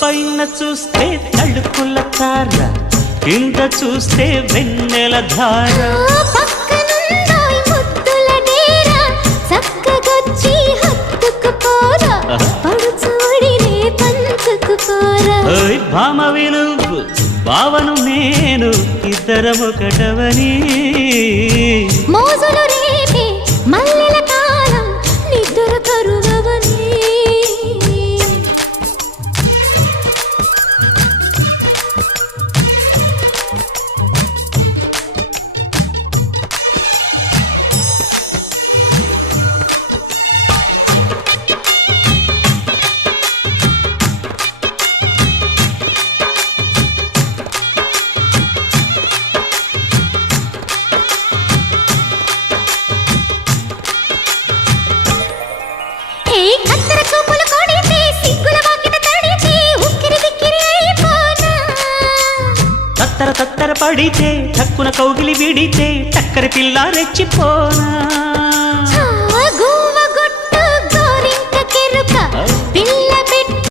పైన చూస్తే తడుకుల తార, కింద చూస్తే వెన్నెల ధార. పక్కనుందోయ్ ముద్దుల డేరా, చక్కగొచ్చి హత్తుకుపోరా, పడుచోడినే పంచుకుపోరా. భామవి నువ్వు భావను నేను, ఇద్దరమొకటవని. మోజులు రేపే మల్లెల కాలం, నిద్ర కరువవని. తత్తర తత్తర పడితే, చక్కున కౌగిలి విడితే, చక్కరి పిల్ల రెచ్చిపోనా.